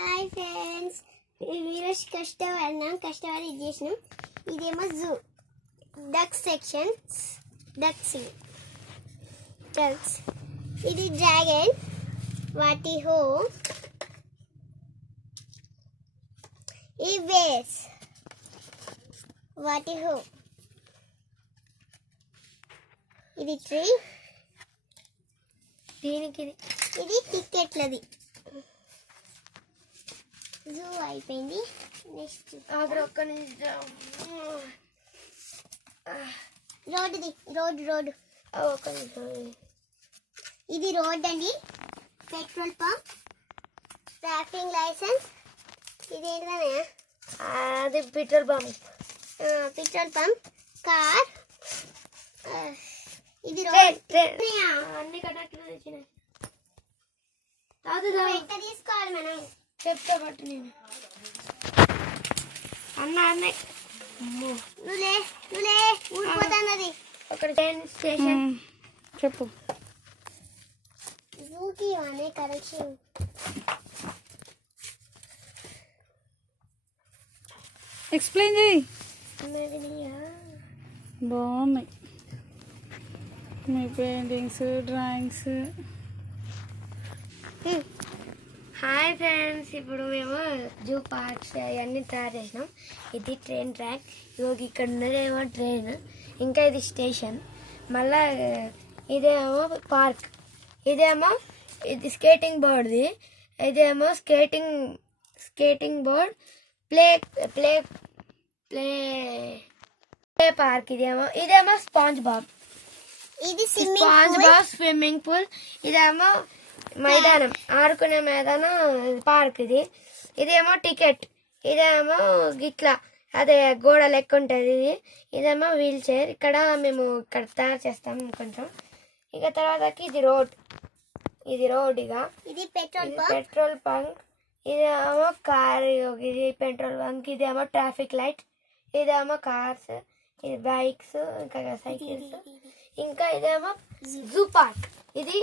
Hi friends, ఈరోజు కష్టపడి ఇది చేసినాం. ఇదేమో జూ డక్ సెక్షన్స్, డక్స్. ఇది డ్రాగన్, వాటి హో, ఈ వేస్ వాటి హో, ఇది ట్రీ, దీనికి ఇది టికెట్లది. జూ అయిపోయింది. నెక్స్ట్ ఒక్క నిమిషం. రోడ్ ఒక్క నిమిషం. ఇది రోడ్ అండి. Petrol pump, traffic license. ఇది ఏంటనే? అది పెట్రోల్ పంప్. కార్. ఇది అన్ని కనెక్ట్ వచ్చినాయి. తీసుకోవాలి మనం. చెప్తా పట్టు నేను అన్నీ నువ్వులే ఊడిపోతున్నది. అక్కడ స్టేషన్ చెప్పు. జూకి అనే కరెక్షన్. ఎక్స్ప్లెయిన్ చేయి. బాగున్నాయి మీ పెయింటింగ్స్, డ్రాయింగ్స్. హాయ్ ఫ్రెండ్స్, ఇప్పుడు మేము జూ పార్క్స్ అవన్నీ తయారు చేసినాం. ఇది ట్రైన్ ట్రాక్. ఇక్కడ ఉన్నదేమో ట్రైన్, ఇంకా ఇది స్టేషన్. మళ్ళా ఇదేమో పార్క్. ఇదేమో ఇది స్కేటింగ్ బోర్డ్ది. ఇదేమో skating board, play play play play park. ఇదేమో స్పాంజ్ బాబ్. ఇది స్విమ్మింగ్ పూల్. ఇదేమో మైదానం, ఆడుకునే మైదానం, పార్క్. ఇదేమో టికెట్. ఇదేమో గిట్లా అదే గోడ లెక్క ఉంటుంది. ఇదేమో వీల్ చైర్. ఇక్కడ మేము తయారు చేస్తాం కొంచెం. ఇక తర్వాతకి ఇది రోడ్. ఇది పెట్రోల్ బంక్. ఇదేమో కార్. ఇది పెట్రోల్ బంక్. ఇదేమో ట్రాఫిక్ లైట్. ఇదేమో కార్స్, ఇది బైక్స్, ఇంకా సైకిల్స్. ఇంకా ఇదేమో జూ పార్క్. ఇది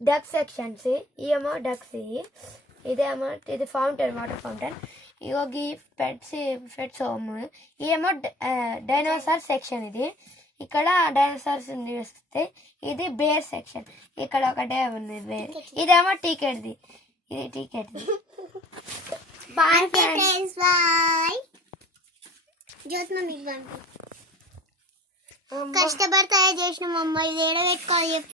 డక్ సెక్షన్స్. ఇవేమో డక్స్. ఇదేమో ఇది ఫౌంటైన్, వాటర్ ఫౌంటైన్. ఇవి పెట్స్ హోమ్. ఇవేమో డైనోసార్ సెక్షన్. ఇక్కడ డైనోసార్స్ చూస్తే ఇది బేర్ సెక్షన్. ఇక్కడ ఒకటే ఉంది బేర్. ఇదేమో టికెట్ది. ఇది టికెట్ది. Bye friends, bye. జ్యోత్మ మీకు కష్టపడి తయారు చేసిన మమ్మ ఇది ఏడ పెట్టుకోవాలి.